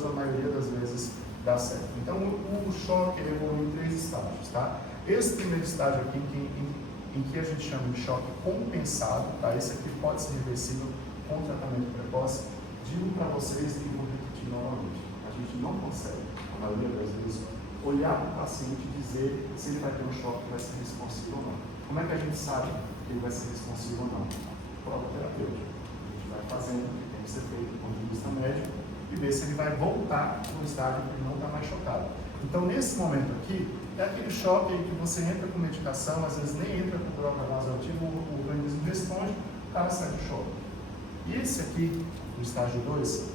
todas, a maioria das vezes dá certo. Então, o choque evolui em 3 estágios, tá? Esse primeiro estágio aqui, em que a gente chama de choque compensado, tá? Esse aqui pode ser reversível com tratamento precoce. Digo para vocês e vou repetir novamente, a gente não consegue, a maioria das vezes, olhar para o paciente e dizer se ele vai ter um choque que vai ser responsivo ou não. Como é que a gente sabe que ele vai ser responsivo ou não? Prova terapêutica. A gente vai fazendo o que tem que ser feito do ponto de vista médico e ver se ele vai voltar no estágio que ele não está mais chocado. Então, nesse momento aqui, é aquele choque aí que você entra com medicação, às vezes nem entra com droga vasoativa, o organismo responde, o cara sai do choque. E esse aqui, no estágio 2,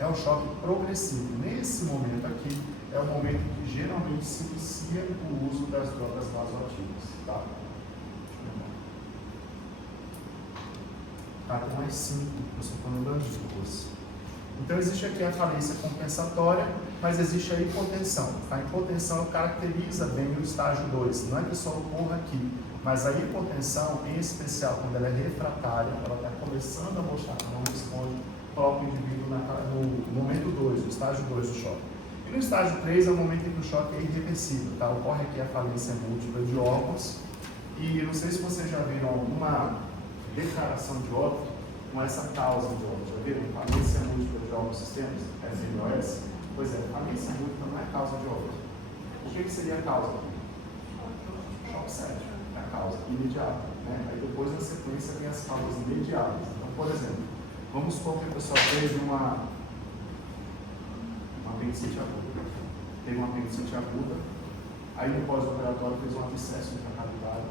é o choque progressivo. Nesse momento aqui, é o momento que geralmente se inicia o uso das drogas vasoativas. Tá? Tá, tem mais 5, eu só estou lembrando de 2. Então, existe aqui a falência compensatória, mas existe a hipotensão. A hipotensão caracteriza bem o estágio 2. Não é que só ocorra aqui, mas a hipotensão, em especial, quando ela é refratária, ela está começando a mostrar que não responde, coloca o indivíduo no momento 2, no estágio 2 do choque. E no estágio 3 é o momento em que o choque é irreversível. Tá? Ocorre aqui a falência múltipla de órgãos. E não sei se vocês já viram alguma declaração de óbito com essa causa de óbito. Já viram? Falência múltipla de órgãos sistemas, FMOS? Pois é, falência múltipla não é causa de óbito. O que seria a causa? Choque séptico, é a causa imediata. Né? Aí depois, na sequência, vem as causas imediatas. Então, por exemplo, vamos supor que a pessoa teve uma apendicite aguda. Teve uma apendicite aguda, aí no pós-operatório fez um abscesso intracavitário,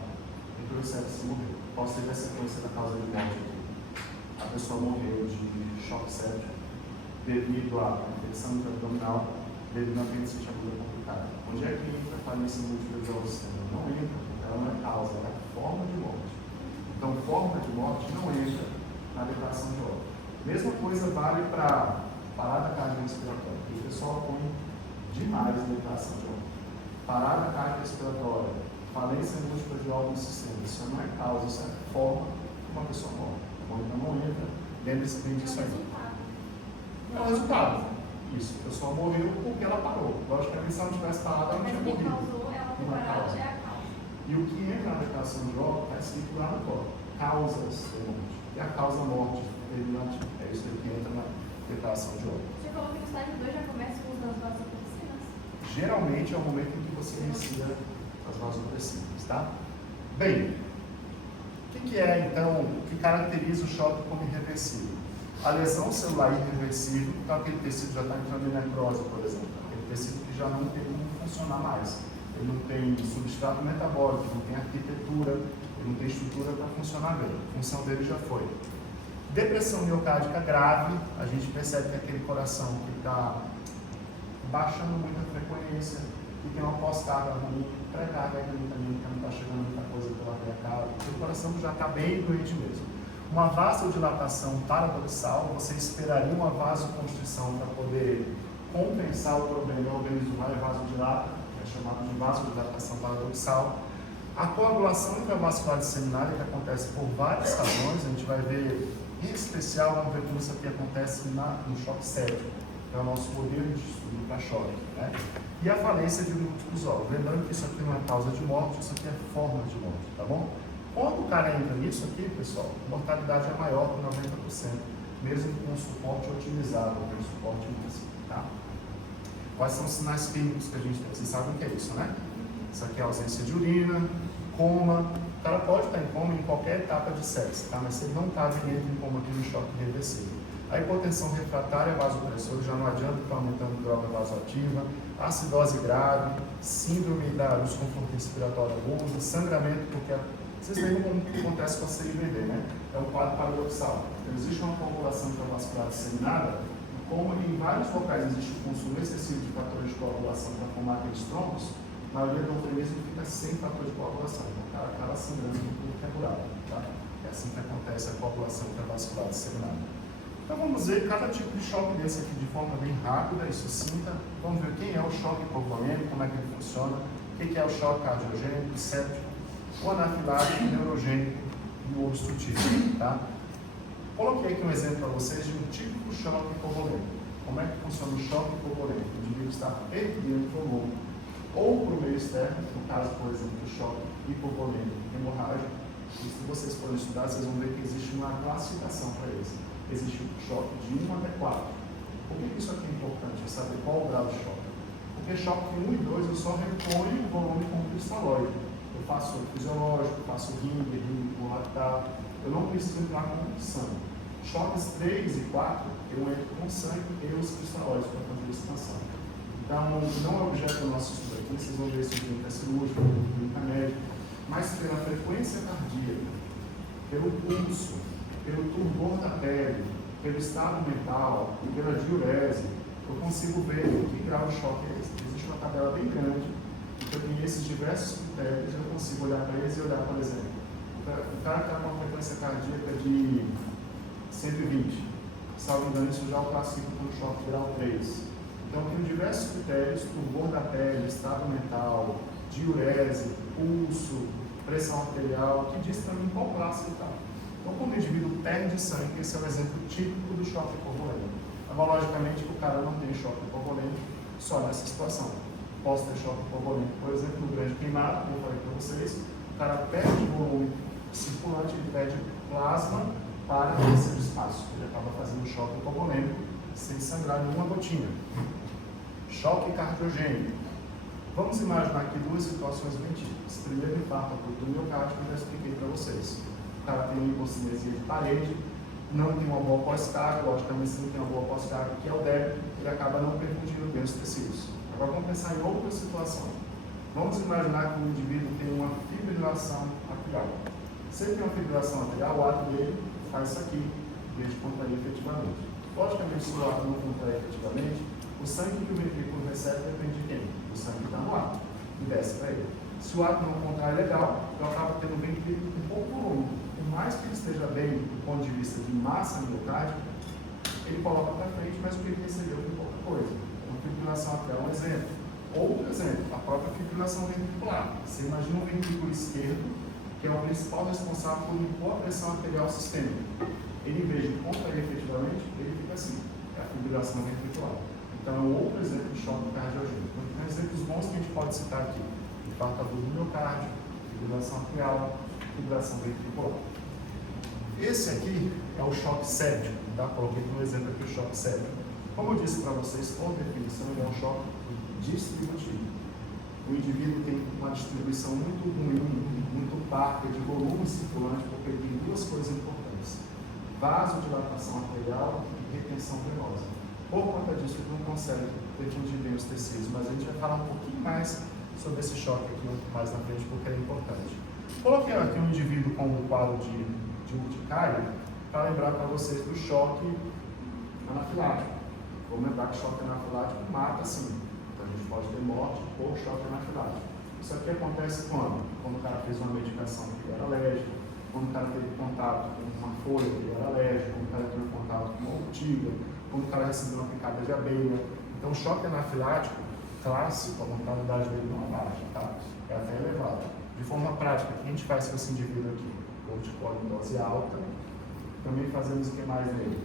entrou em sepsis e morreu. Qual seria a sequência da causa de morte aqui? A pessoa morreu de choque séptico devido à infecção intra-abdominal, devido à apendicite aguda complicada. Onde é que entra a falência múltipla de órgãos sistemas? Não entra, porque ela não é causa, ela é forma de morte. Então, forma de morte não entra na declaração de óbito. Mesma coisa vale para parada cardiorrespiratória, que o pessoal põe demais na declaração de óbito. Parada cardiorrespiratória, falência múltipla de órgãos e sistemas, isso não é causa, isso é forma que uma pessoa morre. Então não entra dentro desse cliente disso aí. É o resultado. Isso, a pessoa morreu porque ela parou. Logicamente, se ela não tivesse parado, ela não tinha morrido. Não é causa. E o que entra na declaração de óbito está escrito lá no código. Causas de morte. E a causa morte determinante. É isso que entra na declaração de óbito. Você falou que no estágio 2 já começa com os das vasopressinas? Geralmente é o momento em que você inicia as vasopressinas, tá? Bem, o que é então, o que caracteriza o choque como irreversível? A lesão celular irreversível, então aquele tecido já está entrando em necrose, por exemplo, aquele tecido que já não tem como funcionar mais. Ele não tem substrato metabólico, não tem arquitetura, ele não tem estrutura para funcionar bem. A função dele já foi. Depressão miocárdica grave, a gente percebe que aquele coração que está baixando muita frequência, que tem uma pós-carga ruim, pré-carga ruim também, que não está chegando muita coisa pela via cava, porque o coração já está bem doente mesmo. Uma vasodilatação paradoxal, você esperaria uma vasoconstrição para poder compensar o problema, o organismo vai vasodilata, que é chamado de vasodilatação paradoxal. A coagulação intravascular disseminária, que acontece por várias razões, a gente vai ver, em especial, vamos ver como isso aqui acontece no choque séptico, que é o nosso modelo de estudo para choque, né? E a falência de múltiplos órgãos. Lembrando que isso aqui não é causa de morte, isso aqui é forma de morte, tá bom? Quando o cara entra nisso aqui, pessoal, a mortalidade é maior que 90%, mesmo com o suporte otimizado, com o suporte máximo, tá? Quais são os sinais clínicos que a gente tem? Vocês sabem o que é isso, né? Isso aqui é ausência de urina, coma. O cara pode estar em coma em qualquer etapa de sepsis, tá? Mas se ele não está, ele entra em coma aqui no choque irreversível. A hipotensão refratária vasopressora, já não adianta estar aumentando droga vasoativa, acidose grave, síndrome do desconforto respiratório agudo, sangramento, porque vocês lembram como que acontece com a CIBD, né? É um quadro paradoxal. Então, existe uma coagulação intravascular disseminada, e como em vários locais existe o consumo excessivo de fatores de coagulação para formar aqueles trombos, a maioria do organismo fica sem fator de coagulação, então o cara acaba sangrando tudo que é buraco, tá? É assim que acontece a coagulação intravascular disseminada. Então vamos ver cada tipo de choque desse aqui de forma bem rápida e sucinta. Vamos ver quem é o choque hipovolêmico, como é que ele funciona, o que é o choque cardiogênico, séptico, o anafilático, o neurogênico e o obstrutivo, tá? Coloquei aqui um exemplo para vocês de um típico choque hipovolêmico. Como é que funciona o choque hipovolêmico? O indivíduo está perdendo volume, ou por meio externo, no caso, por exemplo, do choque hipovolêmico hemorrágico. E se vocês forem estudar, vocês vão ver que existe uma classificação para isso. Existe um choque de 1 até 4. Por que isso aqui é importante? É saber qual o grau de choque. Porque choque 1 e 2 eu só reponho o volume com o cristalóide. Eu faço fisiológico, faço ringue lactar. Eu não preciso entrar com sangue. Choques 3 e 4, eu entro com sangue e os cristalóides para fazer a expansão. Então, não é objeto do nosso estudo aqui, vocês vão ver isso em clínica cirúrgica, clínica médica, mas pela frequência cardíaca, pelo pulso, pelo turgor da pele, pelo estado mental e pela diurese, eu consigo ver que grau de choque é esse. Existe uma tabela bem grande, que eu tenho esses diversos critérios, eu consigo olhar para eles e olhar, por exemplo, o cara que está com uma frequência cardíaca de 120, salvo engano, isso já o classifica como choque grau 3. Então, eu tenho diversos critérios, turgor da pele, estado mental, diurese, pulso, pressão arterial, que diz para mim qual classe ele está. Então, quando o indivíduo perde sangue, esse é o exemplo típico do choque hipovolêmico. Agora, logicamente, o cara não tem choque hipovolêmico só nessa situação. Posso ter choque hipovolêmico, por exemplo, no grande queimado, como eu falei para vocês, o cara perde volume circulante, ele perde plasma para descer o espaço. Ele acaba fazendo choque hipovolêmico sem sangrar nenhuma gotinha. Choque cardiogênico. Vamos imaginar aqui duas situações bem típicas. Primeiro, infarto agudo do miocárdio, que eu já expliquei para vocês. O cara tem uma hipocinesia de parede, não tem uma boa pós-carga, logicamente se não tem uma boa pós-carga, que é o débito, ele acaba não perfundindo bem os tecidos. Agora vamos pensar em outra situação. Vamos imaginar que o indivíduo tem uma fibrilação atrial. Se ele tem uma fibrilação atrial, o ato dele faz isso aqui, em vez de contrair efetivamente. Logicamente, se o ato não contrair efetivamente, o sangue que o ventrículo recebe depende de quem? O sangue que está no ato, e desce para ele. Se o ato não contrai legal, eu acabo tendo um ventrículo com pouco volume. Por mais que ele esteja bem do ponto de vista de massa miocárdica, ele coloca para frente, mas o que ele recebeu é pouca coisa. Uma fibrilação atrial é um exemplo. Outro exemplo, a própria fibrilação ventricular. Você imagina um ventrículo esquerdo, que é o principal responsável por impor a pressão arterial sistêmica. Ele, em vez de contrair efetivamente, ele fica assim. É a fibrilação ventricular. Então, é um outro exemplo de choque cardiogênico. Então, exemplos bons que a gente pode citar aqui. Infarto agudo do miocárdio, fibrilação atrial, fibrilação ventricular. Esse aqui é o choque séptico, tá? Coloquei como exemplo aqui o choque séptico. Como eu disse para vocês, por definição, ele é um choque distributivo. O indivíduo tem uma distribuição muito ruim, muito parca de volume circulante, porque ele tem duas coisas importantes: vasodilatação arterial e retenção venosa. Por conta disso, ele não consegue perfundir bem os tecidos, mas a gente vai falar um pouquinho mais sobre esse choque aqui mais na frente, porque é importante. Coloquei aqui um indivíduo com um quadro de urticária para lembrar para vocês do choque anafilático. Vamos lembrar que choque anafilático mata sim. Então a gente pode ter morte por choque anafilático. Isso aqui acontece quando? Quando o cara fez uma medicação que era alérgica, quando o cara teve contato com uma folha que era alérgica, quando o cara teve contato com uma urtiga, quando o cara recebeu uma picada de abelha. Então o choque anafilático clássico, a mortalidade dele não é baixa, tá? É até elevada. De forma prática, o que a gente faz com esse indivíduo aqui? Corticóide em dose alta. Também fazemos o que mais nele?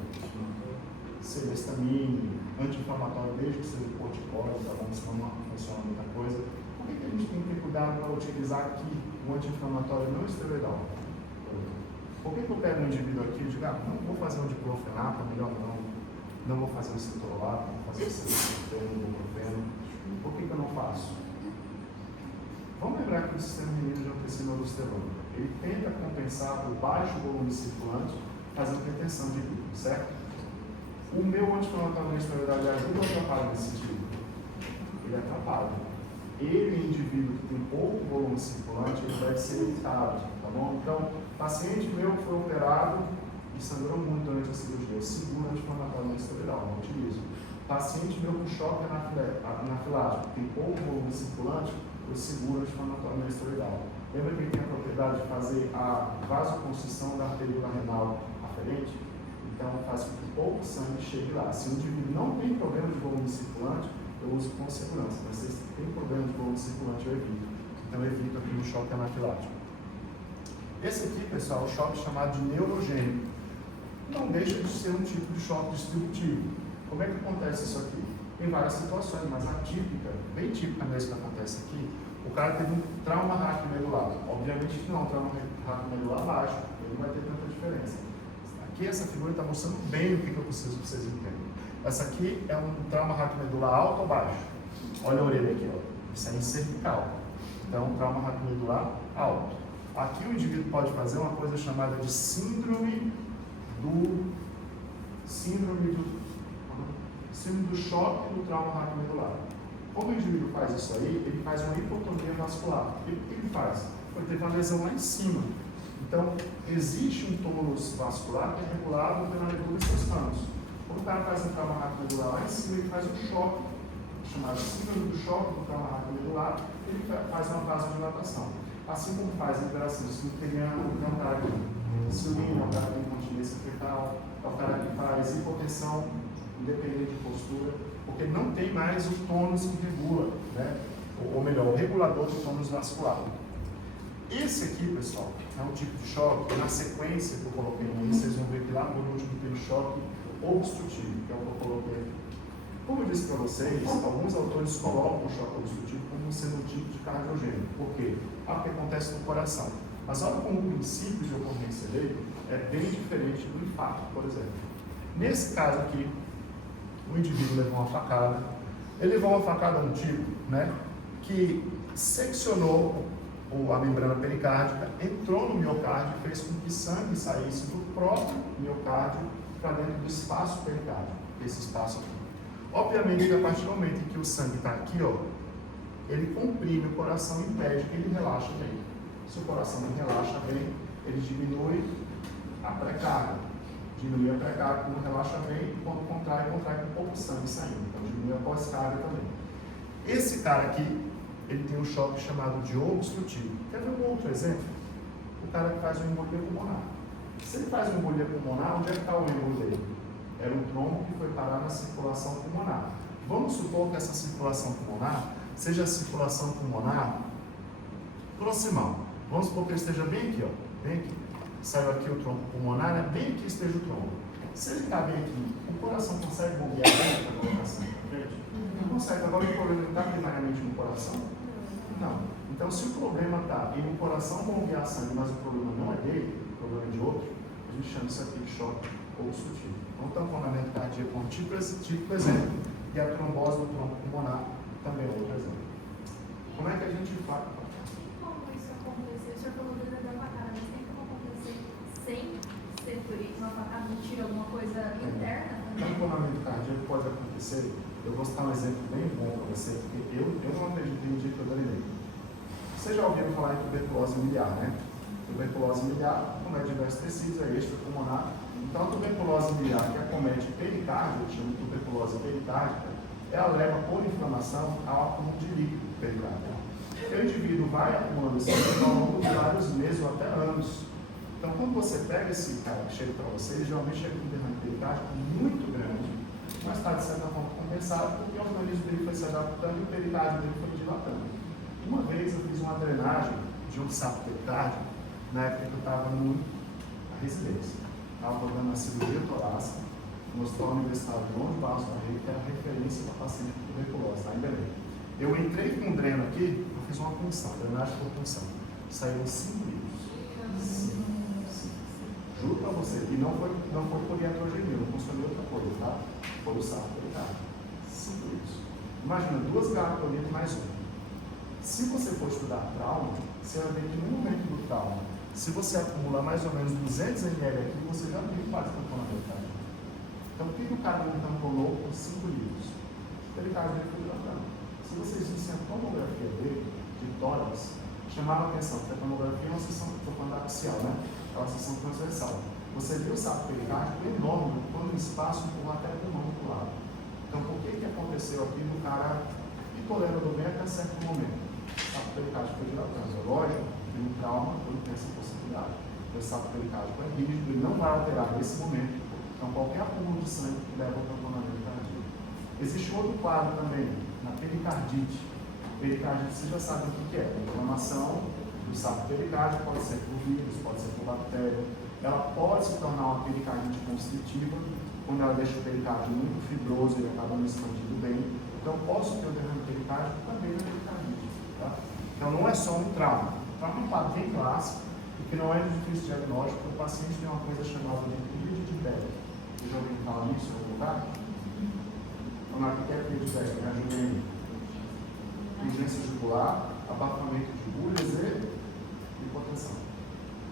Celestamine, anti-inflamatório, desde que seja corticóide, tá bom? Senão não funciona muita coisa. Por que a gente tem que ter cuidado para utilizar aqui um anti-inflamatório não esteroidal? Por que eu pego um indivíduo aqui e digo, não vou fazer um diclofenaco, melhor não vou fazer um cetrolato, não vou fazer um cetrofeno, um ibuprofeno. Por que eu não faço? Vamos lembrar que o sistema imune de anticinodrosterona, ele tenta compensar o baixo volume circulante fazendo retenção de líquido, certo? O meu anti-inflamatório não esteroidal ajuda ou atrapalha nesse sentido? Ele atrapalha. Ele, indivíduo que tem pouco volume circulante, ele deve ser evitado, tá bom? Então, paciente meu que foi operado e sangrou muito durante a cirurgia, eu seguro anti-inflamatório não esteroidal, não utilizo. Paciente meu com choque anafilático, tem pouco volume circulante, eu seguro anti-inflamatório não esteroidal. Lembra que ele tem a propriedade de fazer a vasoconstrição da arteríola renal aferente? Então, faz com que pouco sangue chegue lá. Se o indivíduo não tem problema de volume circulante, eu uso com segurança. Mas se tem problema de volume circulante, eu evito. Então, eu evito aqui o choque anafilático. Esse aqui, pessoal, é o choque chamado de neurogênico. Não deixa de ser um tipo de choque distributivo. Como é que acontece isso aqui? Em várias situações, mas a típica, bem típica mesmo que acontece aqui, o cara teve um trauma raquimedular. Obviamente que não é um trauma raquimedular baixo, ele não vai ter tanta diferença. Aqui essa figura está mostrando bem o que eu preciso que vocês entendam. Essa aqui é um trauma raquimedular alto ou baixo? Olha a orelha aqui, ó. Isso é em cervical. Então, um trauma raquimedular alto. Aqui o indivíduo pode fazer uma coisa chamada de síndrome do choque do trauma raquimedular. Como o indivíduo faz isso aí, ele faz uma hipotonia vascular. E o que ele faz? Ele teve uma lesão lá em cima. Então, existe um tônus vascular que é regulado pela medula e seus ramos. Quando o cara faz um trauma raquimedular lá em cima, ele faz um choque, chamado síndrome do choque do trauma raquimedular, ele faz uma vasodilatação. Assim como faz a liberação interiana, é um cara de insulina, é um cara de incontinência fetal, é o cara que faz hipotensão, independente de postura, porque não tem mais o tônus que regula, né? Ou melhor, o regulador do tônus vascular. Esse aqui, pessoal, é um tipo de choque que na sequência que eu coloquei aí, vocês vão ver que lá no último tem o choque obstrutivo, que é o que eu coloquei aqui. Como eu disse para vocês, alguns autores colocam o choque obstrutivo como sendo um tipo de cardiogênico. Por quê? Porque acontece no coração. Mas olha como o princípio de ocorrência dele é bem diferente do infarto, por exemplo. Nesse caso aqui, o indivíduo levou uma facada. Ele levou uma facada a um tipo, né, que seccionou a membrana pericárdica, entrou no miocárdio e fez com que sangue saísse do próprio miocárdio para dentro do espaço pericárdico, esse espaço aqui. Obviamente que a partir do momento em que o sangue está aqui, ó, ele comprime o coração e impede que ele relaxe bem. Se o coração não relaxa bem, ele diminui a pré-carga. Diminui a pré-carga quando relaxa bem, e quando contrai com pouco sangue saindo. Então diminui a pós-carga também. Esse cara aqui, ele tem um choque chamado de obstrutivo. Quer ver um outro exemplo? O cara que faz uma embolia pulmonar. Se ele faz uma embolia pulmonar, onde é que está o êmbolo dele? Era um trombo que foi parar na circulação pulmonar. Vamos supor que essa circulação pulmonar seja a circulação pulmonar proximal. Vamos supor que ele esteja bem aqui, ó. Bem aqui. Saiu aqui o tronco pulmonar, né? Bem aqui esteja o trombo. Se ele está bem aqui, o coração consegue bombear bem para colocar sangue para frente? Não consegue. Agora o problema está primariamente no coração? Não. Então, se o problema está em um coração bombear sangue, mas o problema não é dele, o problema é de outro, a gente chama isso aqui de choque obstrutivo. Então, tamponamento cardíaco é um típico exemplo. E a trombose do tronco pulmonar também é outro exemplo. Como é que a gente faz? Como isso aconteceu? O senhor falou da facada, mas tem como acontecer sem ser por isso? Uma facada não tira alguma coisa interna? Tamponamento cardíaco pode acontecer. Eu vou citar um exemplo bem bom para você, porque eu não acreditei no dia que eu dei. Vocês já ouviram falar em tuberculose miliar, né? Tuberculose miliar comete diversos tecidos, é extrapulmonar. Então, a tuberculose miliar que acomete pericárdio, chama de tuberculose pericárdica, ela leva por inflamação ao acúmulo de líquido pericárdico. O indivíduo vai acumulando esse líquido ao longo de vários meses ou até anos. Então, quando você pega esse cara que chega para você, ele geralmente chega com um derrame pericárdico muito grande, mas está, de certa forma, compensado, porque o organismo dele foi se adaptando e o pericárdio dele foi dilatando. Uma vez eu fiz uma drenagem de um saco pericárdico, na época que eu estava na residência. Estava dando a cirurgia torácica no Hospital Universitário de João de Barros Barreiro, que era referência para paciente com tuberculose, lá em Belém. Eu entrei com um dreno aqui, eu fiz uma punção, drenagem por punção. Saíram 5 litros. 5. Juro para você, e não foi por iatrogenia, não funcionou outra coisa, tá? Foi o saco pericárdico. 5 litros. Imagina, 2 garrafas mais 1. Se você for estudar trauma, você vai ver que no momento do trauma, se você acumular mais ou menos 200 ml aqui, você já tem quase tamponamento cardíaco. Então, por que o cara não tamponou com 5 litros? O pericárdio dele foi dilatando. Se vocês vissem a tomografia dele, de tórax, chamava a atenção, porque a tomografia é uma seção axial, né? É uma seção transversal. Você vê o saco pericárdico enorme, quando o espaço empurra até o pulmão do lado. Então, por que aconteceu aqui no cara hipolerando bem até certo momento? O saco pericárdico foi dilatando. Lógico, que no trauma não tem essa possibilidade. O saco pericárdico é rígido e não vai alterar nesse momento. Então, qualquer acúmulo de sangue leva ao tamponamento cardíaco. Existe outro quadro também, na pericardite. Pericardite, você já sabe o que é. A inflamação do saco pericárdico pode ser por vírus, pode ser por bactéria. Ela pode se tornar uma pericardite constritiva quando ela deixa o pericárdio muito fibroso, ele acaba não expandindo bem. Então, posso ter o derrame pericárdico também na pericardite. Tá? Então, não é só um trauma. O trauma é um quadro bem clássico e que não é de difícil diagnóstico. O paciente tem uma coisa chamada de tríade de Beck. Vocês já ouviram falar nisso em algum lugar? Vamos lá, o que é tríade de Beck? Me ajuda aí. Urgência jugular, abafamento de bulhas e hipotensão.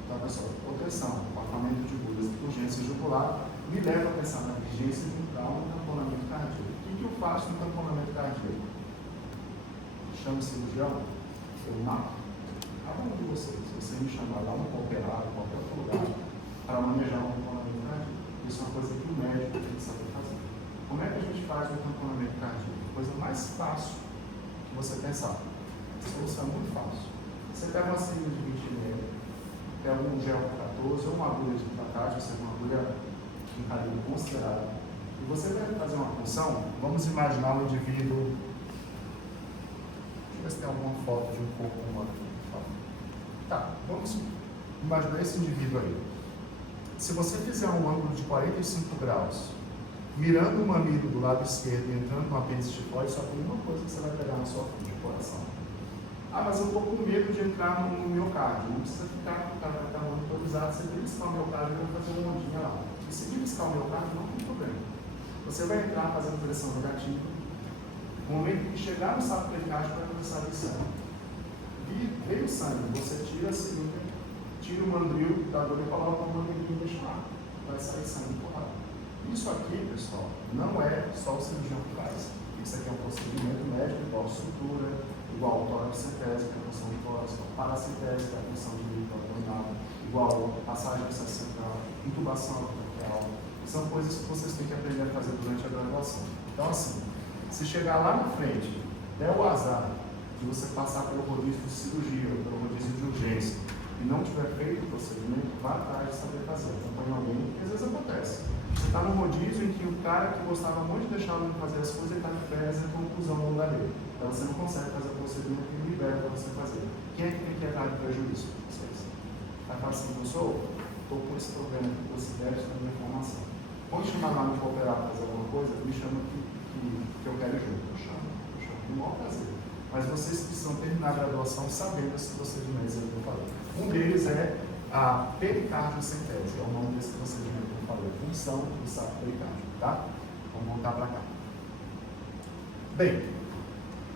Tá, pessoal? Hipotensão, abafamento de bulhas e urgência jugular me leva a pensar na vigência de um trauma e tamponamento cardíaco. O que eu faço no tamponamento cardíaco? Chamo o cirurgião, eu mato. Cada um de vocês, se você me chamar lá no operário, em qualquer outro lugar, para manejar um tamponamento cardíaco, isso é uma coisa que o médico tem que saber fazer. Como é que a gente faz o tamponamento cardíaco? A coisa mais fácil que você pensar. A solução é muito fácil. Você pega uma seringa de 20 ml, pega um gel 14 ou uma agulha de placagem, você tem uma agulha de um calibre considerável. E você vai fazer uma punção, vamos imaginar um indivíduo. Deixa eu ver se tem alguma foto de um corpo humano aqui. Tá, vamos imaginar esse indivíduo aí. Se você fizer um ângulo de 45 graus, mirando o mamilo do lado esquerdo e entrando no apêndice tifoide, só tem uma coisa que você vai pegar na sua frente, o coração. Ah, mas eu estou com medo de entrar no miocárdio. Não precisa ficar, o cara vai estar monitorizado. Você beliscar o miocárdio, ele vai fazer uma ondinha lá. E se beliscar o miocárdio, não tem problema. Você vai entrar fazendo pressão negativa. No momento que chegar no saco pericárdico, vai começar a vir sangue. Veio sangue, você tira a seringa, tira o mandril da dor e coloca o mandril e deixa lá. Vai sair sangue empurrado. Isso aqui, pessoal, não é só o cirurgião que faz. Isso aqui é um procedimento médico, igual sutura, igual toracocentese, que é a função do tórax, paracentese, que é a função de líquido abdominal, igual passagem de acesso central, intubação traqueal. São coisas que vocês têm que aprender a fazer durante a graduação. Então, assim, se chegar lá na frente, der o azar de você passar pelo rodízio de cirurgia, pelo rodízio de urgência, e não tiver feito o procedimento, vá atrás de saber fazer. Acompanhe alguém, porque às vezes acontece. Você está num rodízio em que o cara que gostava muito de deixar o aluno fazer as coisas, ele está de férias e conclusão no lugar dele. Então você não consegue fazer o procedimento que ele libera para você fazer. Quem é que tem que entrar em prejuízo? Vocês. Está fazendo que eu sou? Estou com esse problema que você deve estar dando informação. Quando chamar lá no cooperar para fazer alguma coisa, me chama que eu quero ir junto. Eu chamo com o maior prazer. Mas vocês precisam terminar a graduação sabendo esses procedimentos que eu falei. Um deles é a pericardiocentese, é o nome desse procedimento que eu falei, a função do saco pericárdico, tá? Vamos voltar para cá. Bem,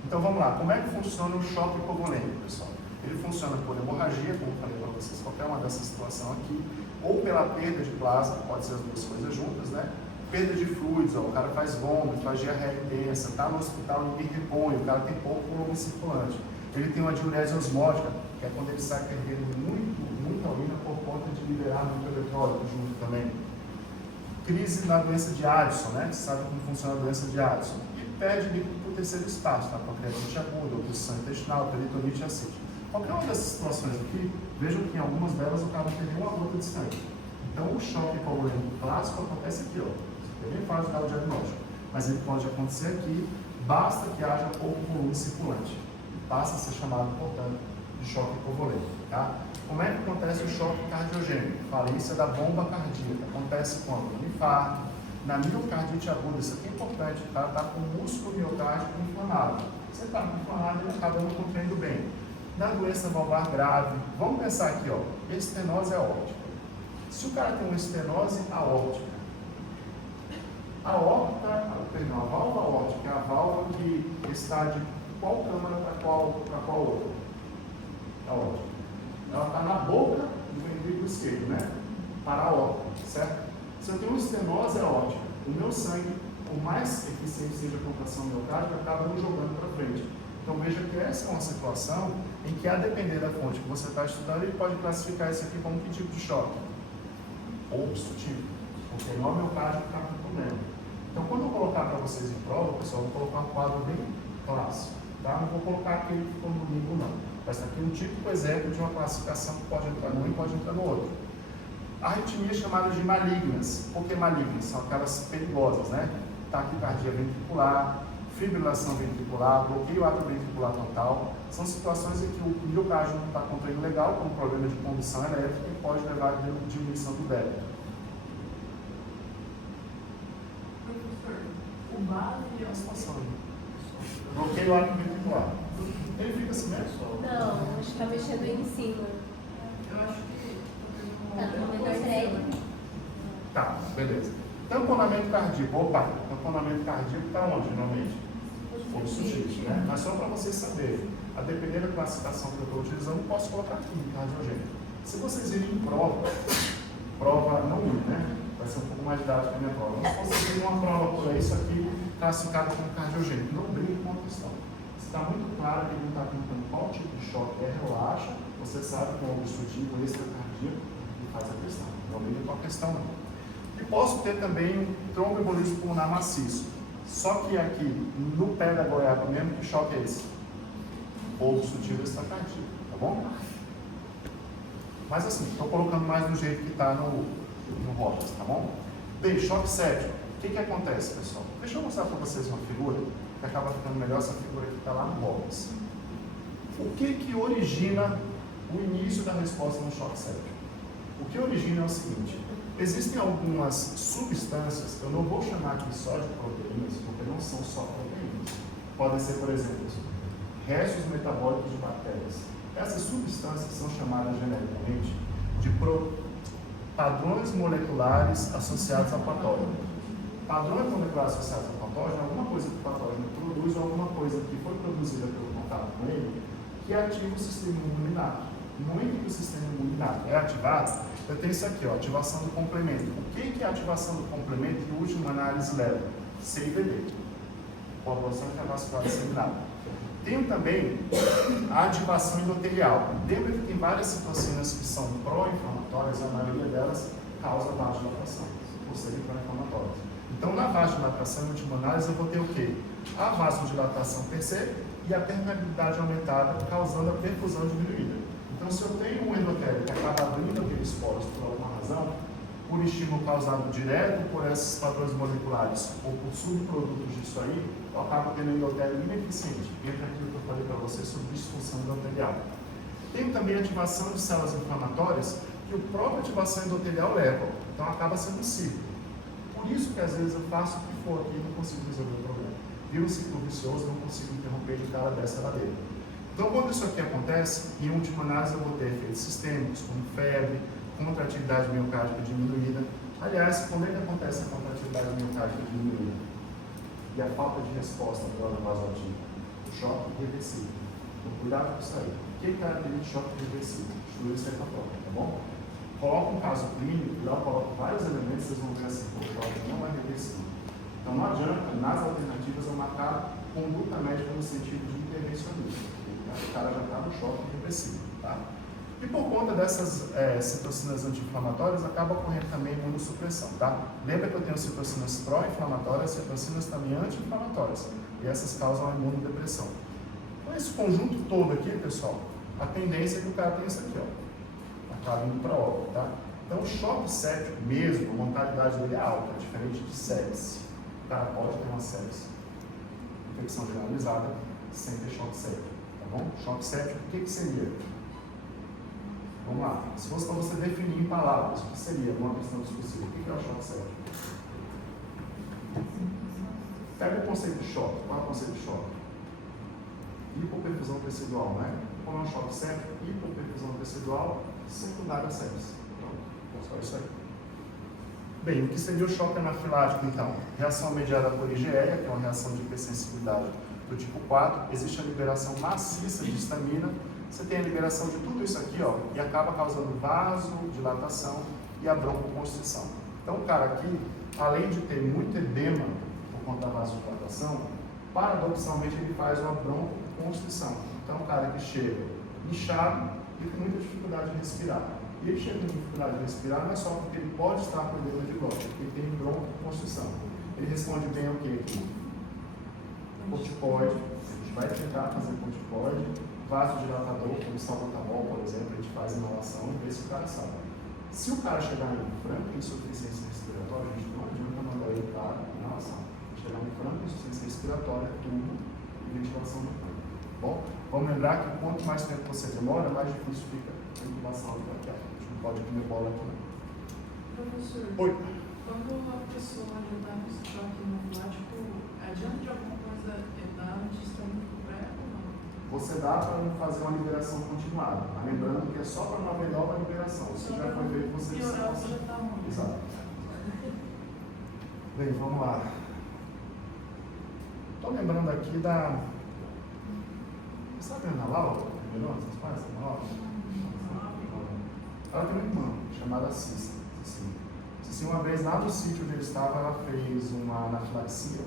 então vamos lá. Como é que funciona o choque hipovolêmico, pessoal? Ele funciona por hemorragia, como eu falei para vocês, qualquer uma dessas situações aqui, ou pela perda de plasma, pode ser as duas coisas juntas, né? Perda de fluidos, ó, o cara faz vômito, faz diarreia intensa, está no hospital, ninguém repõe, o cara tem pouco volume circulante. Ele tem uma diurese osmótica, que é quando ele sai perdendo muita urina por conta de liberar muito eletrólito junto também. Crise na doença de Addison, né? Você sabe como funciona a doença de Addison. E perde líquido para o terceiro espaço, tá? Pancreatite aguda, obstrução intestinal, peritonite acítica. Qualquer uma dessas situações aqui, vejam que em algumas delas o cara não tem nenhuma gota de sangue. Então o choque hipovolêmico clássico acontece aqui, ó. É bem fácil dar o diagnóstico, mas ele pode acontecer aqui, basta que haja pouco volume circulante. Passa a ser chamado, portanto, de choque hipovolêmico. Tá? Como é que acontece o choque cardiogênico? Falência da bomba cardíaca. Acontece quando? No infarto, na miocardite aguda. Isso aqui é importante, o cara está com o músculo miocárdico inflamado. Você está inflamado, ele acaba não contraindo bem. Na doença valvar grave, vamos pensar aqui, ó, estenose aórtica. Se o cara tem uma estenose aórtica, a válvula aórtica é a válvula que está de qual câmara para qual outra? Aórtica. Ela está na boca do ventrículo esquerdo, né? Para a aórta, certo? Se eu tenho uma estenose aórtica, o meu sangue, por mais eficiente seja a contração miocárdica, acaba não jogando para frente. Então veja que essa é uma situação em que, a depender da fonte que você está estudando, ele pode classificar isso aqui como que tipo de choque? Obstrutivo, porque não é o miocárdio que está com problema. Então, quando eu colocar para vocês em prova, pessoal, eu vou colocar um quadro bem clássico, tá? Não vou colocar aquele que ficou no livro, não. Mas está aqui um típico exemplo de uma classificação que pode entrar num e pode entrar no outro. Arritmias chamadas de malignas. Por que malignas? São aquelas perigosas, né? Taquicardia ventricular, fibrilação ventricular, bloqueio atrioventricular total. São situações em que o miocárdio não está contraindo legal, como problema de condução elétrica, e pode levar a diminuição do débito. lombar e a situação. Bloqueio o arco ventricular. Ele fica assim mesmo? Não, acho que tá mexendo aí em cima. eu acho que Tá no momento sério. Tá, beleza. Tamponamento cardíaco. Opa, tamponamento cardíaco está onde, normalmente? Fluxo sutil, né? Mas só para vocês saberem, a depender da classificação que eu estou utilizando, posso colocar aqui em cardiogênico. Se vocês irem em prova não ir, né? Vai ser um pouco mais didática a minha prova. Mas se vocês irem uma prova por aí, isso aqui classificado como cardiogênico. Não brigue com a questão. Está muito claro que ele está perguntando qual tipo de choque é, relaxa. Você sabe que é um obstrutivo extracardíaco e faz a questão. Não brigue com a questão, não. E posso ter também tromboembolismo pulmonar maciço. Só que aqui, no pé da goiaba mesmo, que choque é esse? Obstrutivo extracardíaco, tá bom? Mas assim, estou colocando mais do jeito que está no rótulo, tá bom? Bem, choque séptico. O que acontece, pessoal? Deixa eu mostrar para vocês uma figura, que acaba ficando melhor essa figura que está lá no rótulo. O que origina o início da resposta no choque séptico? O que origina é o seguinte: existem algumas substâncias, eu não vou chamar aqui só de proteínas, porque não são só proteínas. Podem ser, por exemplo, restos metabólicos de bactérias. Essas substâncias são chamadas genericamente de padrões moleculares associados ao patógeno. Padrões moleculares associados ao patógeno é alguma coisa que o patógeno produz ou alguma coisa que foi produzida pelo contato com ele que ativa o sistema imunitário. No momento que o sistema imunitário é ativado, eu tenho isso aqui, ó, ativação do complemento. O que é a ativação do complemento que, em última análise, leva? CIDD, coagulação intravascular disseminada. Tenho também a ativação endotelial. Lembra que tem várias citocinas que são pró-inflamatórias, a maioria delas causa vasodilatação, por serem pró-inflamatórias. Então, na vasodilatação, em última análise, eu vou ter o quê? A vasodilatação per se e a permeabilidade aumentada, causando a perfusão diminuída. Então, se eu tenho um endotélio que acaba abrindo aqueles poros por alguma razão, por estímulo causado direto por esses padrões moleculares ou por subprodutos disso aí, eu acabo tendo um endotélio ineficiente. Entra aquilo que eu falei para vocês sobre disfunção endotelial. Tem também a ativação de células inflamatórias que o próprio ativação endotelial leva. Então, acaba sendo um ciclo. Por isso que, às vezes, eu faço o que for aqui e não consigo resolver o problema. Vira um ciclo vicioso, não consigo interromper de cara dessa ladeira. Então, quando isso aqui acontece, em última análise eu vou ter efeitos sistêmicos, como febre, contratividade miocárdica diminuída. Aliás, quando é que acontece a contratividade miocárdica diminuída? E a falta de resposta à droga vasoativa? O choque reversível. Então, cuidado com isso aí. O que caracteriza o choque reversível? Estudo cefalógrafo, tá bom? Coloca um caso clínico, e lá eu coloco vários elementos, vocês vão ver assim, o choque não é reversível. Então, não adianta, nas alternativas, eu marcar conduta médica no sentido de intervencionismo. O cara já está no choque reversível, tá? E por conta dessas citocinas anti-inflamatórias, acaba ocorrendo também imunossupressão, tá? Lembra que eu tenho citocinas pró-inflamatórias, citocinas também anti-inflamatórias, e essas causam a imunodepressão. Então, esse conjunto todo aqui, pessoal, a tendência é que o cara tenha isso aqui, ó, acaba indo para óbito, tá? Então, o choque séptico mesmo, a mortalidade dele é alta, diferente de sepse. O cara pode ter uma sepse, infecção generalizada, sem ter choque séptico, tá bom? Choque séptico, o que seria? Vamos lá. Se fosse para você definir em palavras, o que seria uma questão discursiva? O que é o choque séptico? Pega o conceito de choque. Qual é o conceito de choque? Hipoperfusão tecidual, né? Qual é um choque séptico? Hipoperfusão tecidual secundária à sepse. Então, só isso aí. Bem, o que seria o choque anafilático, então? Reação mediada por IgE, que é uma reação de hipersensibilidade do tipo 4. Existe a liberação maciça de histamina. Você tem a liberação de tudo isso aqui, ó, e acaba causando vasodilatação e a broncoconstrição. Então, o cara aqui, além de ter muito edema por conta da vasodilatação, paradoxalmente ele faz uma broncoconstrição. Então, o cara que chega inchado e com muita dificuldade de respirar. E ele chega com dificuldade de respirar não é só porque ele pode estar com edema de glote, porque ele tem broncoconstrição. Ele responde bem ao quê aqui? Corticoide. A gente vai tentar fazer corticoide. Vasodilatador, como salbutamol, por exemplo, a gente faz inalação e vê se o cara sabe. Se o cara chegar em franca insuficiência respiratória, a gente não adianta mandar ele para inalação. Chegar em franca insuficiência respiratória, tubo e ventilação do franco. Bom, vamos lembrar que quanto mais tempo você demora, mais difícil fica a intubação do traqueado. A gente não pode comer bola aqui, não. Professor, Oi. quando a pessoa já está com esse choque anafilático, adianta de alguma coisa dar anti-histamínico para ela ou não? Você dá para não fazer uma liberação continuada. Lembrando que é só para não haver nova liberação. Se já foi feito, você piorar, você já está ruim. Exato. Bem, vamos lá. Estou lembrando aqui da... Você está vendo a Laura? Vocês conhecem a Laura? Ela tem uma irmã chamada Cici. Uma vez lá no sítio onde ele estava, ela fez uma anafilaxia.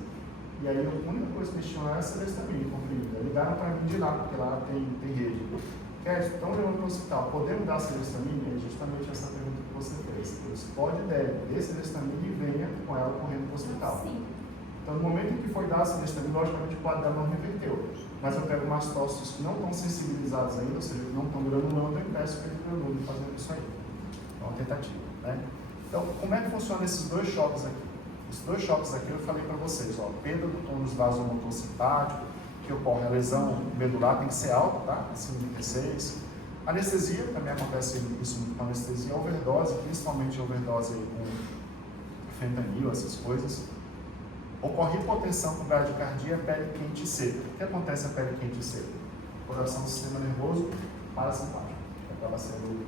E aí a única coisa que eles tinham era celestamina comprimida. Ligaram para mim de lá, porque lá tem rede. Estão levando para o hospital. Podemos dar celestamina? É justamente essa pergunta que você fez. Eles podem, dê celestamina e venha com ela correndo para o hospital. Sim. Então, no momento em que foi dar celestamina, logicamente o quadro dela não reverteu. Mas eu pego mastócitos que não estão sensibilizados ainda, ou seja, que não estão granulando, e peço para ele granule fazendo isso aí. É uma tentativa, né? Então, como é que funciona esses dois choques aqui? Esses dois choques aqui eu falei para vocês, ó, perda do tônus vasomotor simpático, que ocorre a lesão medular, tem que ser alta, tá? Acima de 16. Anestesia, também acontece isso com anestesia, overdose, principalmente overdose com fentanil, essas coisas. Ocorre hipotensão com bradicardia, pele quente e seca. O que acontece a pele quente e seca? Coração do sistema nervoso parasimpático, acaba sendo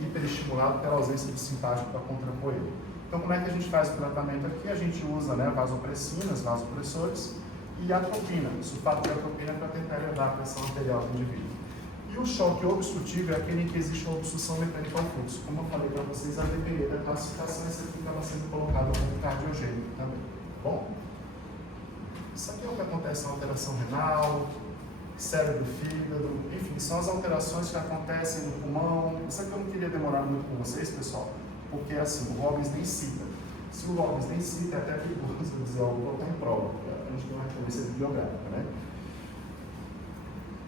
hiperestimulado pela ausência de simpático para contrapor ele. Então, como é que a gente faz o tratamento aqui? A gente usa vasopressinas, vasopressores e atropina, sulfato de atropina para tentar elevar a pressão arterial do indivíduo. E o choque obstrutivo é aquele em que existe uma obstrução mecânica ao fluxo. Como eu falei para vocês, a DPE da classificação, esse aqui estava sendo colocado como cardiogênico também. Bom, isso aqui é o que acontece na alteração renal, cérebro, fígado, enfim, são as alterações que acontecem no pulmão. Isso aqui eu não queria demorar muito com vocês, pessoal, porque assim, o Robbins nem cita. Se o Robbins nem cita, é até perigoso dizer algo que está em prova, a gente tem uma referência bibliográfica, né?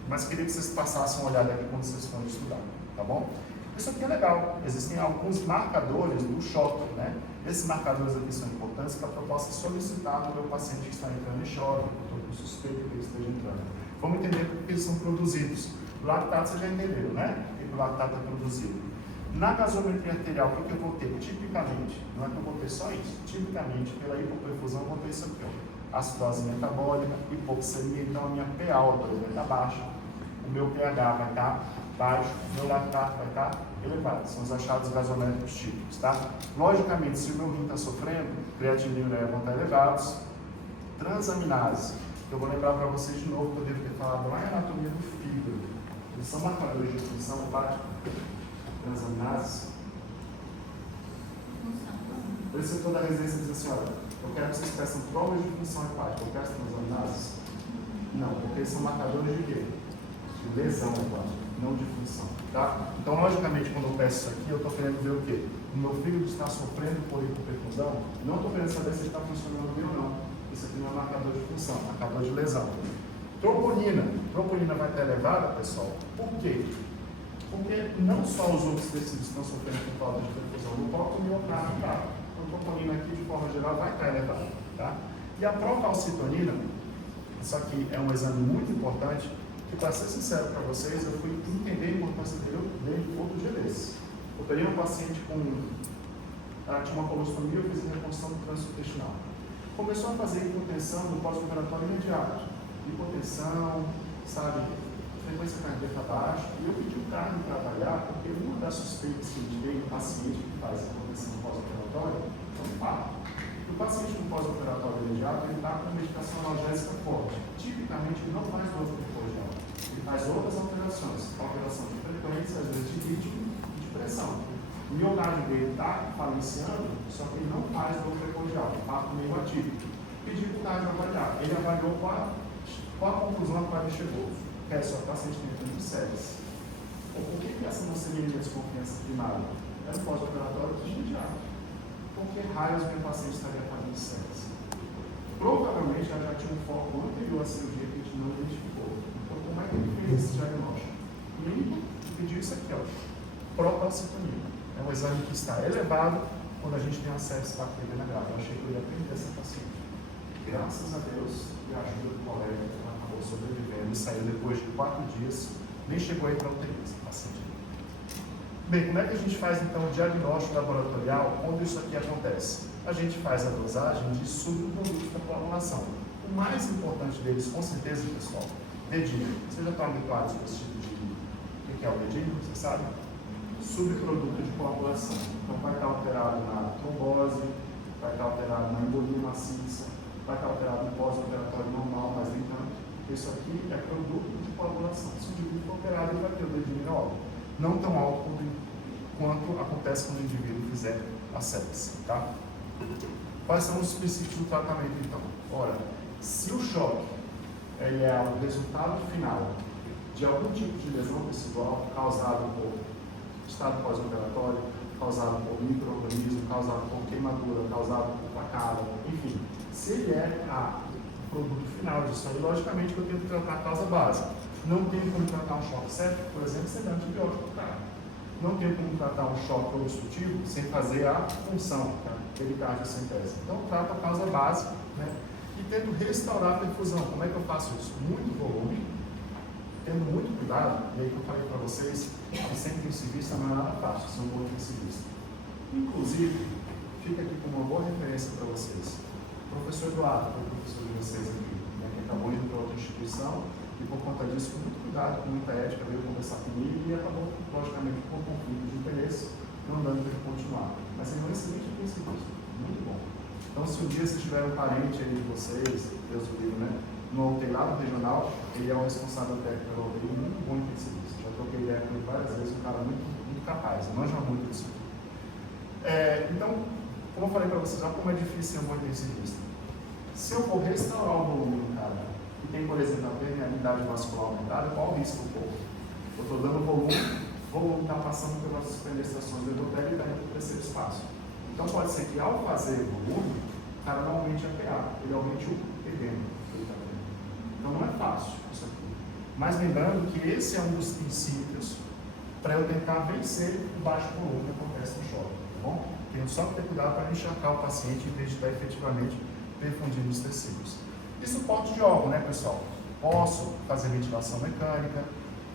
Mas queria que vocês passassem uma olhada aqui quando vocês forem estudar, tá bom? Isso aqui é legal, existem alguns marcadores do choque, né? Esses marcadores aqui são importantes para que eu possa solicitar no meu paciente que está entrando em choque, eu estou com suspeita que ele esteja entrando. Vamos entender porque eles são produzidos. O lactato vocês já entenderam, né? Porque o lactato é produzido. Na gasometria arterial, o que eu vou ter? Tipicamente, não é que eu vou ter só isso, tipicamente, pela hipoperfusão, eu vou ter isso aqui, ó. Acidose metabólica, hipoxemia, então a minha PA vai estar baixa, o meu pH vai estar baixo, o meu lactato vai estar elevado. São os achados gasométricos típicos, tá? Logicamente, se o meu rim está sofrendo, creatina e ureia vão estar elevados. Transaminase, eu vou lembrar para vocês de novo que eu devo ter falado lá em anatomia do fígado. Eles são marcadores de função hepática. Transaminases. Por isso, toda a residência diz assim: olha, eu quero que vocês peçam provas de função hepática. Eu peço transaminases? Não, porque eles são marcadores de quê? De lesão hepática, não de função. Tá? Então, logicamente, quando eu peço isso aqui, eu estou querendo ver o quê? O meu fígado está sofrendo por hipoperfusão? Não estou querendo saber se ele está funcionando bem ou não. Isso aqui não é marcador de função, é marcador de lesão. Troponina. Troponina vai estar elevada, pessoal. Por quê? Porque não só os outros tecidos estão sofrendo por falta de perfusão, o próprio miocárdio está. Então, a troponina aqui, de forma geral, vai estar elevada. Tá? E a procalcitonina, isso aqui é um exame muito importante, que, para ser sincero para vocês, eu fui entender a importância dele outro dia desses. Eu peguei um paciente com... Ela tinha uma colostomia, eu fiz a reconstrução do trânsito intestinal. Começou a fazer hipotensão no pós-operatório imediato. Hipotensão, sabe, frequência cardíaca baixa. E eu pedi o carro para avaliar, porque uma das suspeitas que a gente tem no paciente que faz hipotensão no pós-operatório é um fato. O paciente no pós-operatório imediato, ele está com medicação analgésica forte. Tipicamente, ele não faz dor corporal. Ele faz outras alterações. Alteração de frequência, às vezes de ritmo e de pressão. O miocárdio dele está falenciando, só que ele não faz dor precordial, um fato meio atípico. Pedi para o cardio avaliar. Ele avaliou qual a conclusão a qual ele chegou. Que é só o paciente tem muito sérias. Por que essa não seria minha desconfiança primária? É um pós-operatório imediato. Porque raios meu paciente estaria fazendo sérias. Provavelmente ela já tinha um foco anterior à cirurgia que a gente não identificou. Então, como é que ele fez esse diagnóstico? E ele pediu isso aqui, ó. Procalcitonina. É um exame que está elevado quando a gente tem acesso à bactéria grave. Eu achei que eu ia aprender essa paciente. Graças a Deus e a ajuda do colega, ela acabou sobrevivendo e saiu depois de 4 dias, nem chegou aí para UTI essa paciente. Bem, como é que a gente faz então o diagnóstico laboratorial quando isso aqui acontece? A gente faz a dosagem de subprodutos da coagulação. O mais importante deles, com certeza, pessoal, dedinho. Vocês já estão habituados com esse tipo de... O que é o dedinho? Você sabe? Subproduto de coagulação. Então vai estar alterado na trombose, vai estar alterado na embolia maciça, vai estar alterado no pós-operatório normal, mas nem tanto. Isso aqui é produto de coagulação. Se o indivíduo for operado, ele vai ter o dedinho menor, não tão alto quanto acontece quando o indivíduo fizer a sepse, tá? Quais são os princípios do tratamento, então? Ora, se o choque ele é o resultado final de algum tipo de lesão tecidual causado por estado pós-operatório, causado por micro-organismo, causado por queimadura, causado por facada, enfim, se ele é o produto final disso aí, logicamente que eu tenho que tratar a causa básica. Não tenho como tratar um choque séptico, por exemplo, sem dar antibiótico para o cara. Não tenho como tratar um choque obstrutivo sem fazer a função, que é evitar a centese. Então, trato a causa básica, né? E tento restaurar a perfusão. Como é que eu faço isso? Muito volume, tendo muito cuidado, e aí que eu falei para vocês, que ser intensivista não é nada fácil, ser um bom intensivista. Inclusive, fica aqui com uma boa referência para vocês. O professor Eduardo foi o professor de vocês aqui, né, que acabou indo para outra instituição, e por conta disso, com muito cuidado, com muita ética, veio conversar comigo e acabou, logicamente, com conflito de interesse, não dando para ele continuar. Mas ele é um excelente intensivista, muito bom. Então, se um dia vocês tiverem um parente aí de vocês, Deus o livre, né, no UTI lá no regional, ele é o responsável técnico pela UTI, muito bom intensivista. Já troquei ideia com ele várias vezes, um cara muito capaz, manja muito disso aqui. Então, como eu falei para vocês, olha como é difícil ser um bom intensivista. Se eu for restaurar o volume do cara, que tem, por exemplo, a permeabilidade vascular aumentada, qual o risco do corpo? Eu estou dando volume, o volume está passando pelas penetrações do endotélio e está indo para o terceiro espaço. Então, pode ser que ao fazer volume, o cara não aumente a PA, ele aumente o edema. Então não é fácil isso aqui. Mas lembrando que esse é um dos princípios para eu tentar vencer o baixo volume que acontece no choque, tá bom? Tenho só que ter cuidado para não encharcar o paciente em vez de estar efetivamente perfundindo os tecidos. E suporte de órgão, né, pessoal? Posso fazer ventilação mecânica,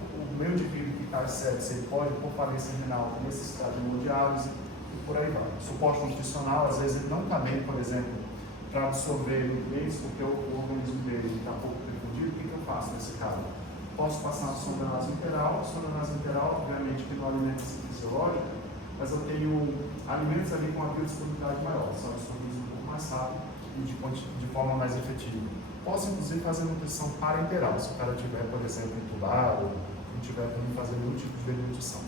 o meu indivíduo que está sepse, ele pode, por falência renal, ter necessidade de hemodiálise e por aí vai. Suporte nutricional, às vezes ele não está bem, por exemplo, para absorver nutrientes, porque o organismo dele está pouco perfundido. O que eu faço nesse caso? Posso passar a sonda nasointeral. A sonda nasointeral, obviamente, que não alimenta fisiológico, mas eu tenho alimentos ali com uma biodisponibilidade maior, são absorvidos um pouco mais rápido e de forma mais efetiva. Posso, inclusive, fazer nutrição parenteral, se o cara tiver, por exemplo, entubado, não tiver também fazer nenhum tipo de deglutição.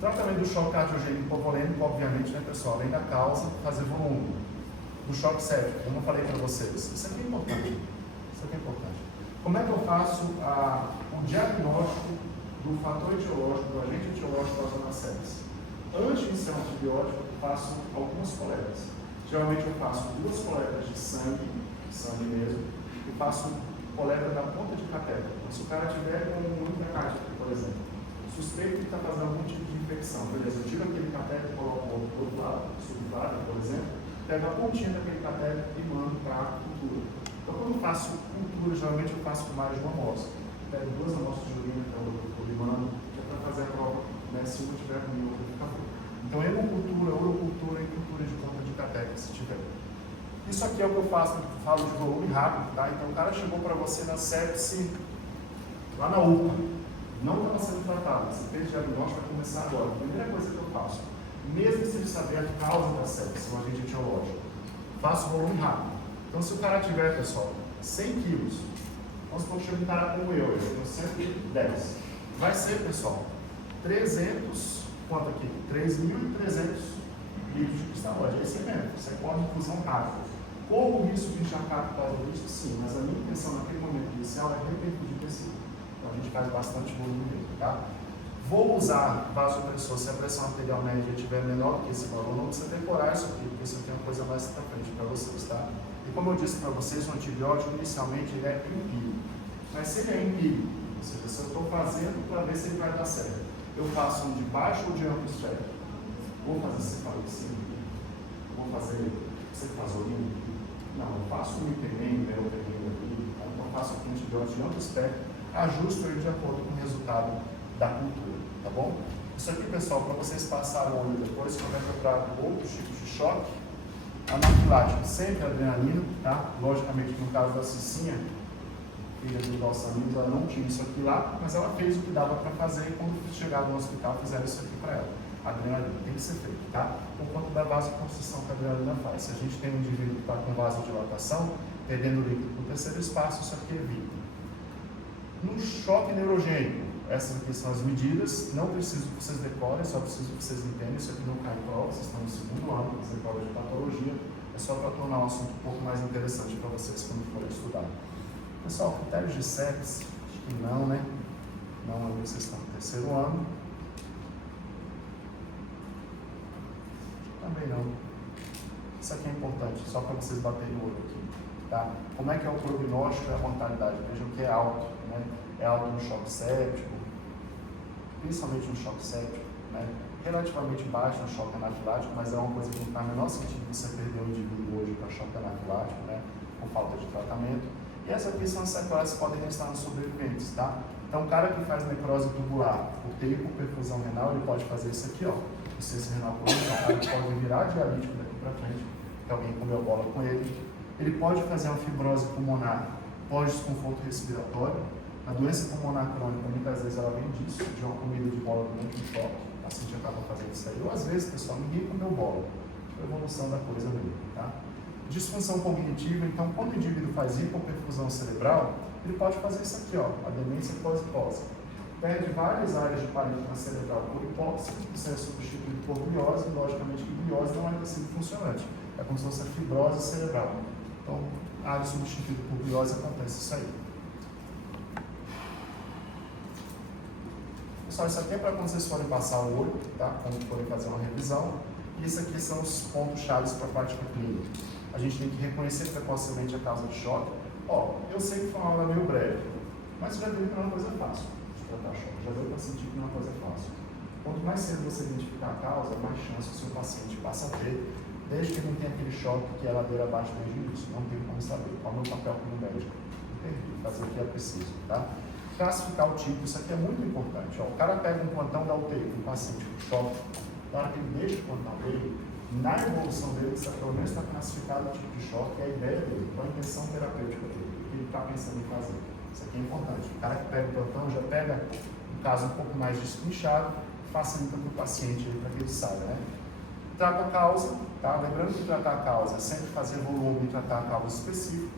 Tratamento do choque cardiogênico hipovolêmico, obviamente, né, pessoal, além da causa, fazer volume. Do choque séptico, como eu falei para vocês, isso aqui é importante. Isso aqui é importante. Como é que eu faço o diagnóstico do fator etiológico, do agente etiológico causando a sepse? Antes de iniciar um antibiótico, eu faço algumas coletas. Geralmente eu faço 2 coletas de sangue mesmo, e faço coleta da ponta de catéter. Então, se o cara tiver com um intracárdico, por exemplo, suspeito que está fazendo algum tipo de infecção, beleza, eu tiro aquele catéter e coloco do outro lado, subclávio, por exemplo, pego a pontinha daquele catéter e mando para a cultura. Então, quando eu faço cultura, geralmente eu faço com mais de uma amostra. Pego 2 amostras de urina, então eu cultura e mando, que é para fazer a prova, né, se uma tiver comigo, eu ficar bom. Então, hemocultura, urocultura e cultura de ponta de catéter, se tiver. Isso aqui é o que eu faço, eu falo de volume rápido, tá? Então, o cara chegou para você na sepse, lá na UPA, não estava sendo tratado, você fez diagnóstico, vai começar agora. A primeira coisa que eu faço, mesmo sem saber a causa da sepse, o agente etiológico, faço volume rápido. Então, se o cara tiver, pessoal, 100 quilos, vamos supor que chega um cara como eu tenho 110. Vai ser, pessoal, 300, quanto aqui? 3.300 litros de cristalóide. É esse mesmo, você corre infusão rápida. Corro o risco de encharcar por causa disso? Sim, mas a minha intenção naquele momento inicial é repercutir tecido. Então, a gente faz bastante volume dele, tá? Vou usar vasopressor se a pressão arterial média estiver menor que esse valor. Não precisa decorar isso aqui, porque isso aqui é uma coisa mais pra frente para vocês, tá? E como eu disse para vocês, o antibiótico inicialmente ele é empírico. Mas se ele é empírico, ou seja, se eu estou fazendo para ver se ele vai dar certo, eu faço um de baixo ou de amplo espectro. Vou fazer cefalexina? Vou fazer cefazolina? Não, eu faço um IPM, então eu faço aqui um antibiótico de amplo espectro, ajusto ele de acordo com o resultado da cultura, tá bom? Isso aqui, pessoal, para vocês passarem o olho depois, quando é que eu trago outros tipos de choque, Anafilático, sempre adrenalina, tá? Logicamente, no caso da Cicinha, filha do nosso amigo, ela não tinha isso aqui lá, mas ela fez o que dava para fazer e quando chegar no hospital fizeram isso aqui para ela. Adrenalina tem que ser feito, tá? Por conta da vasoconstrição que a adrenalina faz. Se a gente tem um indivíduo que está com vasodilatação, perdendo líquido para o terceiro espaço, isso aqui evita. No choque neurogênico, essas aqui são as medidas, não preciso que vocês decorem, só preciso que vocês entendam, isso aqui não cai em prova, vocês estão no segundo ano, das escolas de patologia, é só para tornar o assunto um pouco mais interessante para vocês quando forem estudar. Pessoal, critérios de sepsis, acho que não, né? Não, ainda vocês estão no terceiro ano. Também não. Isso aqui é importante, só para vocês baterem o olho aqui. Tá? Como é que é o prognóstico e a mortalidade? Vejam que é alto, né? É alto no choque séptico, principalmente no choque séptico, né? Relativamente baixo no choque anafilático, mas é uma coisa que não faz o menor sentido você perder um indivíduo hoje para choque anafilático, né? Com falta de tratamento. E essas aqui são as sequelas que podem estar nos sobreviventes, tá? Então, o cara que faz necrose tubular por ter hipoperfusão renal, ele pode fazer isso aqui, ó. Insuficiência renal crônica, ele pode virar dialítico daqui para frente, que alguém comeu bola com ele. Ele pode fazer uma fibrose pulmonar pós-desconforto respiratório. A doença pulmonar crônica, muitas vezes, ela vem disso, de uma comida de bola durante um choque. A paciente acaba fazendo isso aí. Ou, às vezes, pessoal, ninguém comeu bola. É a evolução da coisa mesmo, tá? Disfunção cognitiva, então, quando o indivíduo faz hipoperfusão cerebral, ele pode fazer isso aqui, ó, a demência pós-hipóxia. Perde várias áreas de parênquima cerebral por hipóxia, isso é substituído por gliose, e logicamente que gliose não é tecido funcionante, é como se fosse a fibrose cerebral. Então, a área substituída por gliose acontece isso aí. Pessoal, isso aqui é para quando vocês forem passar o olho, tá? Quando forem fazer uma revisão. E isso aqui são os pontos chaves para a prática clínica. A gente tem que reconhecer precocemente a causa de choque. Ó, eu sei que foi uma aula meio breve, mas já viu que não é uma coisa fácil de tratar choque. Já deu para sentir que não é uma coisa fácil. Quanto mais cedo você identificar a causa, mais chance o seu paciente passa a ter, desde que não tenha aquele choque que é ladeira abaixo desde o início. Não tem como saber. Qual é o meu papel como médico? Intervir, fazer o que é preciso, tá? Classificar o tipo, isso aqui é muito importante. Ó, o cara pega um plantão da UTI, um paciente com choque, na hora que ele deixa o plantão dele, na evolução dele, isso pelo menos está classificado o tipo de choque, e a ideia dele, qual a intenção terapêutica dele, o que ele está pensando em fazer. Isso aqui é importante. O cara que pega o plantão já pega um caso um pouco mais destrinchado, facilita para o paciente para que ele saiba, né? Trata a causa, tá? Lembrando que tratar a causa é sempre fazer volume e tratar a causa específica,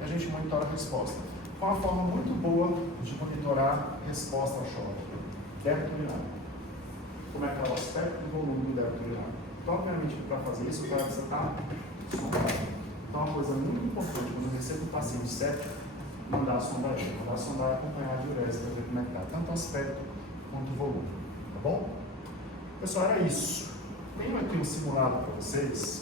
e a gente monitora a resposta. Uma forma muito boa de monitorar a resposta ao choque. Débito urinário. Como é que é o aspecto e volume do débito urinário. Então, obviamente, para fazer isso, o cara precisa estar sondado. Então, uma coisa muito importante, quando eu recebo um paciente séptico, mandar a sondagem. Mandar a sondagem acompanhar a diurese para ver como é que está. Tanto o aspecto quanto o volume. Tá bom? Pessoal, era isso. Tenho aqui um simulado para vocês.